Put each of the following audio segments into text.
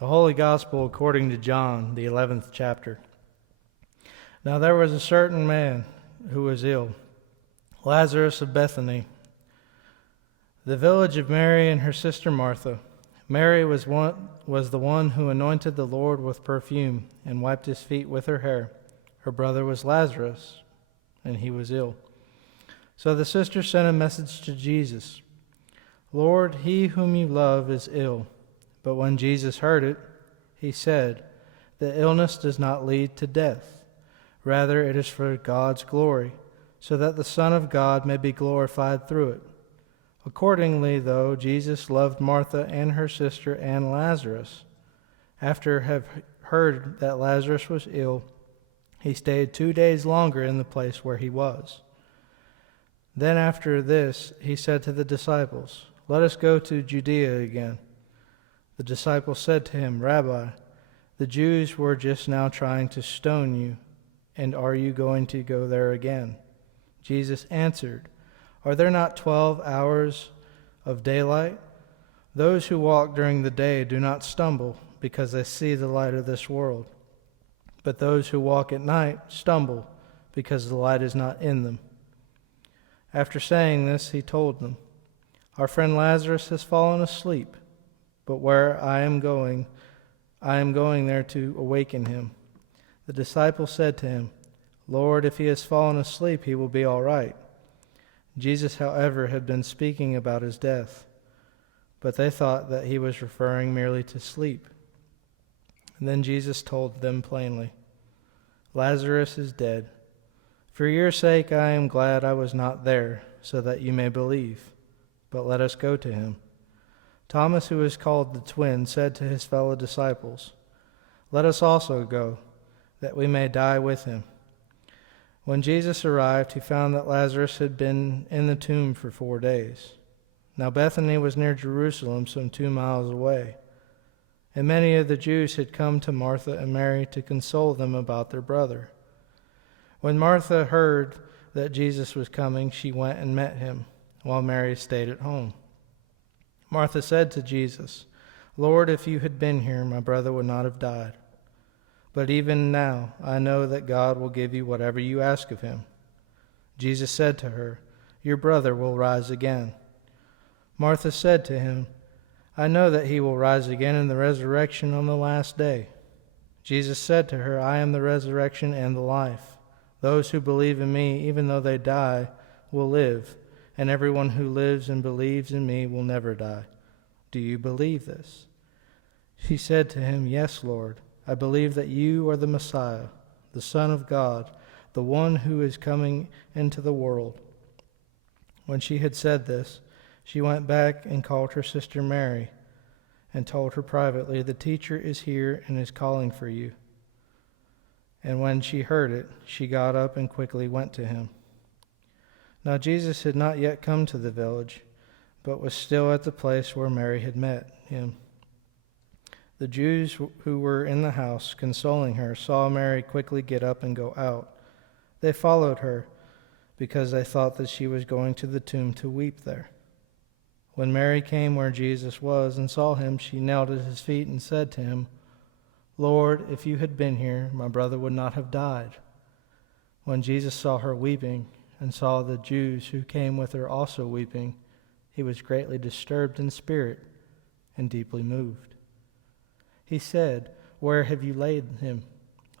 The Holy Gospel according to John, the 11th chapter. Now there was a certain man who was ill, Lazarus of Bethany, the village of Mary and her sister Martha. Mary was the one who anointed the Lord with perfume and wiped his feet with her hair. Her brother was Lazarus, and he was ill. So the sister sent a message to Jesus, "Lord, he whom you love is ill." But when Jesus heard it, he said, "The illness does not lead to death. Rather, it is for God's glory, so that the Son of God may be glorified through it." Accordingly, though, Jesus loved Martha and her sister and Lazarus. After having heard that Lazarus was ill, he stayed 2 days longer in the place where he was. Then after this, he said to the disciples, "Let us go to Judea again." The disciples said to him, "Rabbi, the Jews were just now trying to stone you, and are you going to go there again?" Jesus answered, "Are there not 12 hours of daylight? Those who walk during the day do not stumble because they see the light of this world. But those who walk at night stumble because the light is not in them." After saying this, he told them, "Our friend Lazarus has fallen asleep, but where I am going there to awaken him." The disciples said to him, "Lord, if he has fallen asleep, he will be all right." Jesus, however, had been speaking about his death, but they thought that he was referring merely to sleep. And then Jesus told them plainly, "Lazarus is dead. For your sake I am glad I was not there, so that you may believe. But let us go to him." Thomas, who is called the Twin, said to his fellow disciples, "Let us also go, that we may die with him." When Jesus arrived, he found that Lazarus had been in the tomb for 4 days. Now Bethany was near Jerusalem, some 2 miles away. And many of the Jews had come to Martha and Mary to console them about their brother. When Martha heard that Jesus was coming, she went and met him, while Mary stayed at home. Martha said to Jesus, "Lord, if you had been here, my brother would not have died. But even now I know that God will give you whatever you ask of him." Jesus said to her, "Your brother will rise again." Martha said to him, "I know that he will rise again in the resurrection on the last day." Jesus said to her, "I am the resurrection and the life. Those who believe in me, even though they die, will live, and everyone who lives and believes in me will never die. Do you believe this?" She said to him, "Yes, Lord. I believe that you are the Messiah, the Son of God, the one who is coming into the world." When she had said this, she went back and called her sister Mary and told her privately, "The teacher is here and is calling for you." And when she heard it, she got up and quickly went to him. Now Jesus had not yet come to the village, but was still at the place where Mary had met him. The Jews who were in the house, consoling her, saw Mary quickly get up and go out. They followed her, because they thought that she was going to the tomb to weep there. When Mary came where Jesus was and saw him, she knelt at his feet and said to him, "Lord, if you had been here, my brother would not have died." When Jesus saw her weeping, and saw the Jews who came with her also weeping, he was greatly disturbed in spirit and deeply moved. He said, "Where have you laid him?"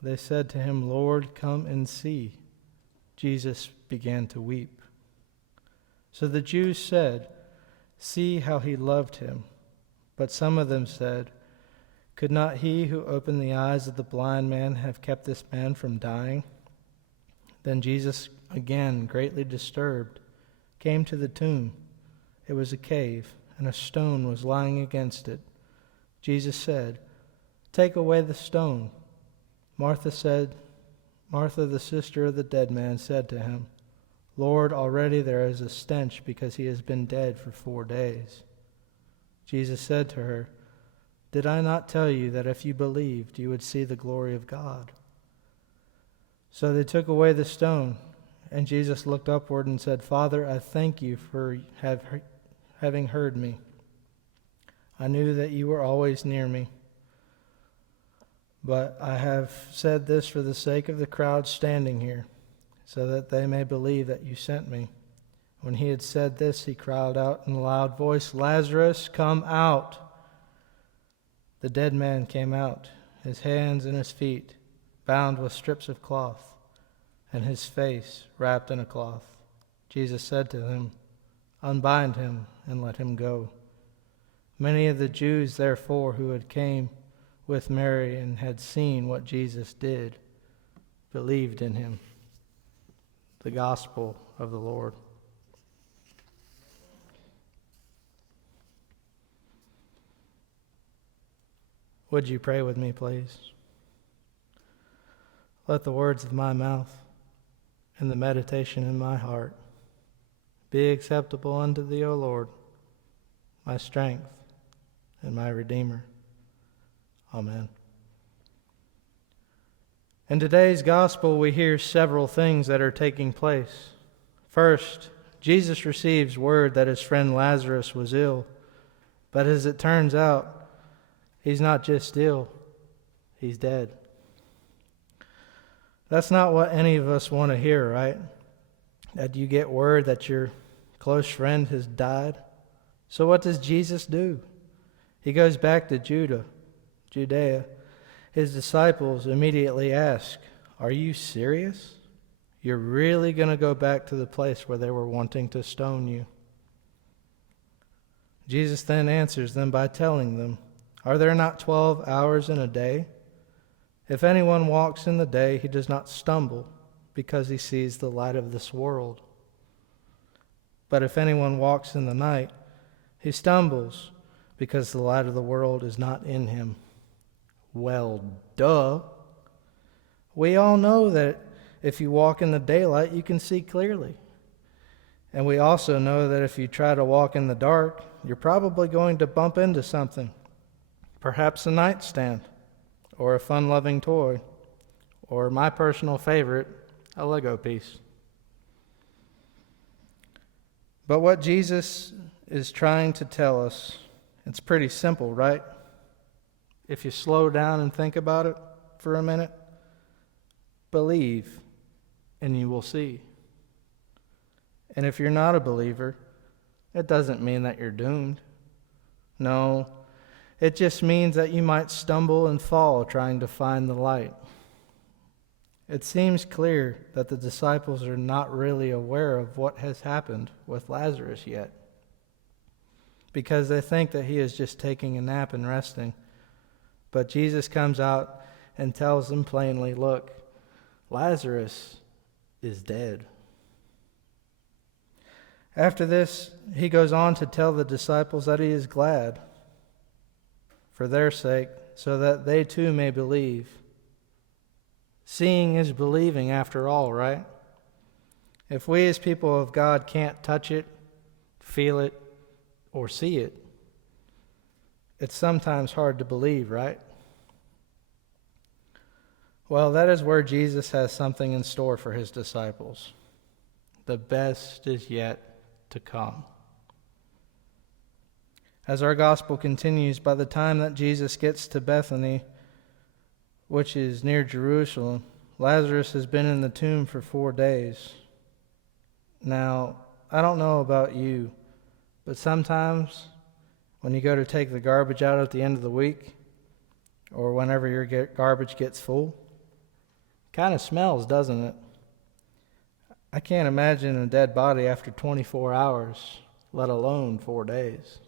They said to him, "Lord, come and see." Jesus began to weep. So the Jews said, "See how he loved him." But some of them said, "Could not he who opened the eyes of the blind man have kept this man from dying?" Then Jesus, again greatly disturbed, came to the tomb. It was a cave, and a stone was lying against it. Jesus said, "Take away the stone." Martha, the sister of the dead man, said to him, "Lord, already there is a stench because he has been dead for 4 days." Jesus said to her, "Did I not tell you that if you believed, you would see the glory of God?" So they took away the stone, and Jesus looked upward and said, "Father, I thank you for having heard me. I knew that you were always near me, But I have said this for the sake of the crowd standing here, so that they may believe that you sent me." When he had said this, he cried out in a loud voice, "Lazarus, come out!" The dead man came out, his hands and his feet bound with strips of cloth, and his face wrapped in a cloth. Jesus said to him, "Unbind him and let him go." Many of the Jews, therefore, who had came with Mary and had seen what Jesus did, believed in him. The Gospel of the Lord. Would you pray with me, please? Let the words of my mouth and the meditation in my heart be acceptable unto thee, O Lord, my strength and my Redeemer. Amen. In today's gospel, we hear several things that are taking place. First, Jesus receives word that his friend Lazarus was ill, but as it turns out, he's not just ill, he's dead. That's not what any of us want to hear, right? That you get word that your close friend has died. So what does Jesus do? He goes back to Judea. His disciples immediately ask, "Are you serious? You're really going to go back to the place where they were wanting to stone you?" Jesus then answers them by telling them, "Are there not 12 hours in a day? If anyone walks in the day, he does not stumble because he sees the light of this world. But if anyone walks in the night, he stumbles because the light of the world is not in him." Well, duh. We all know that if you walk in the daylight, you can see clearly. And we also know that if you try to walk in the dark, you're probably going to bump into something. Perhaps a nightstand, or a fun-loving toy, or my personal favorite, a Lego piece. But what Jesus is trying to tell us, it's pretty simple, right? If you slow down and think about it for a minute, believe and you will see. And if you're not a believer, it doesn't mean that you're doomed. No, it just means that you might stumble and fall trying to find the light. It seems clear that the disciples are not really aware of what has happened with Lazarus yet, because they think that he is just taking a nap and resting. But Jesus comes out and tells them plainly, "Look, Lazarus is dead." After this, he goes on to tell the disciples that he is glad for their sake, so that they too may believe. Seeing is believing after all, right? If we as people of God can't touch it, feel it, or see it, it's sometimes hard to believe, right? Well, that is where Jesus has something in store for his disciples. The best is yet to come. As our gospel continues, by the time that Jesus gets to Bethany, which is near Jerusalem, Lazarus has been in the tomb for 4 days. Now, I don't know about you, but sometimes when you go to take the garbage out at the end of the week, or whenever your garbage gets full, it kind of smells, doesn't it? I can't imagine a dead body after 24 hours, let alone 4 days.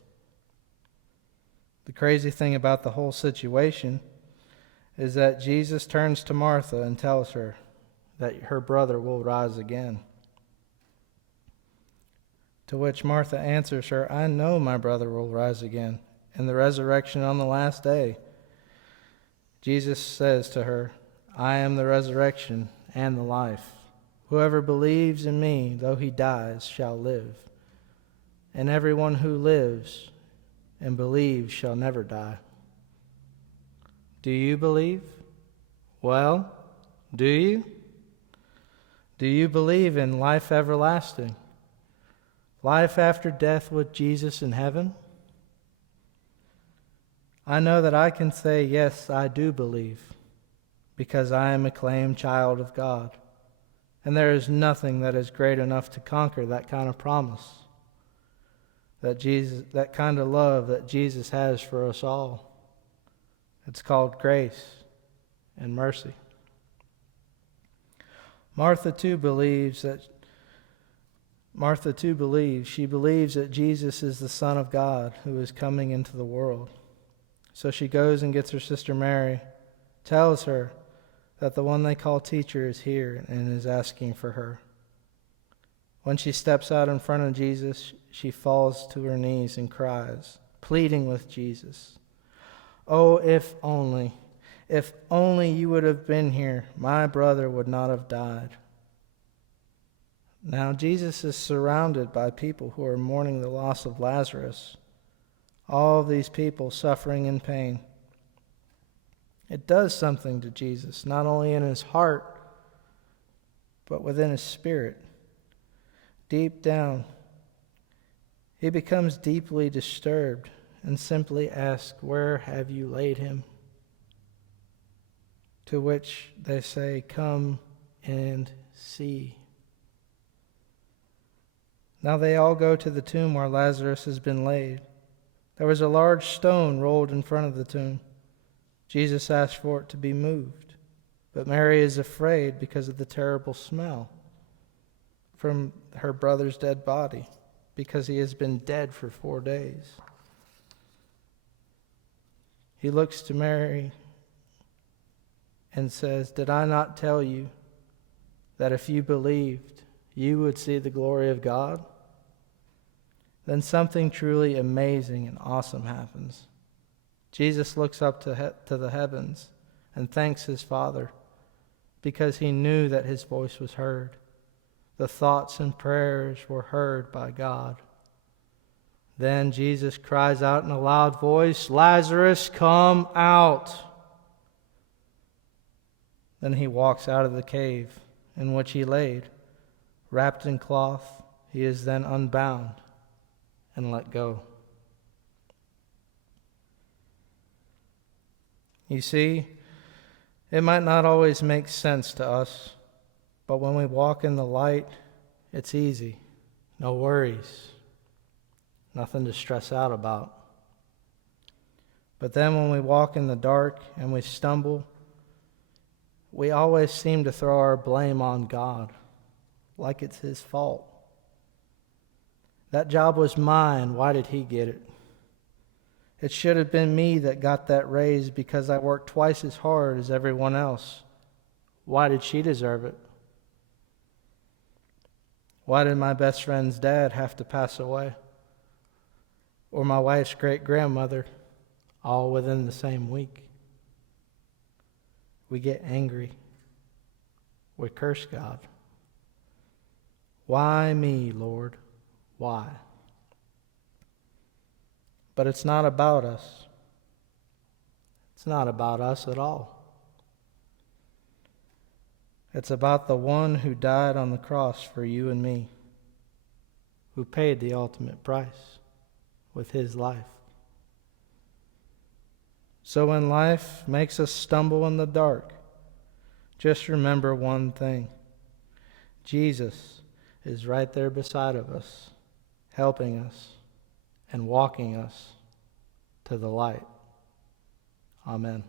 The crazy thing about the whole situation is that Jesus turns to Martha and tells her that her brother will rise again. To which Martha answers her, "I know my brother will rise again in the resurrection on the last day." Jesus says to her, "I am the resurrection and the life. Whoever believes in me, though he dies, shall live. And everyone who lives and believes shall never die." Do you believe? Well, do you? Do you believe in life everlasting? Life after death with Jesus in heaven? I know that I can say, yes, I do believe. because I am acclaimed child of God. And there is nothing that is great enough to conquer that kind of promise, that kind of love that Jesus has for us all. It's called grace and mercy. Martha too believes. She believes that Jesus is the Son of God who is coming into the world. So she goes and gets her sister Mary, tells her that the one they call teacher is here and is asking for her. When she steps out in front of Jesus, she falls to her knees and cries, pleading with Jesus, "Oh, if only you would have been here, my brother would not have died." Now Jesus is surrounded by people who are mourning the loss of Lazarus. All of these people suffering in pain. It does something to Jesus, not only in his heart, but within his spirit. Deep down, he becomes deeply disturbed and simply asks, "Where have you laid him?" To which they say, "Come and see." Now they all go to the tomb where Lazarus has been laid. There was a large stone rolled in front of the tomb. Jesus asked for it to be moved, but Mary is afraid because of the terrible smell from her brother's dead body, because he has been dead for 4 days. He looks to Mary and says, "Did I not tell you that if you believed, you would see the glory of God?" Then something truly amazing and awesome happens. Jesus looks up to the heavens and thanks his Father because he knew that his voice was heard. The thoughts and prayers were heard by God. Then Jesus cries out in a loud voice, "Lazarus, come out!" Then he walks out of the cave in which he laid. Wrapped in cloth, he is then unbound and let go. You see, it might not always make sense to us, but when we walk in the light, it's easy. No worries. Nothing to stress out about. But then when we walk in the dark and we stumble, we always seem to throw our blame on God, like it's his fault. That job was mine. Why did he get it? It should have been me that got that raise because I worked twice as hard as everyone else. Why did she deserve it? Why did my best friend's dad have to pass away? Or my wife's great-grandmother, all within the same week? We get angry. We curse God. Why me, Lord? Why? But it's not about us. It's not about us at all. It's about the one who died on the cross for you and me, who paid the ultimate price with his life. So when life makes us stumble in the dark, just remember one thing. Jesus is right there beside of us, helping us and walking us to the light. Amen.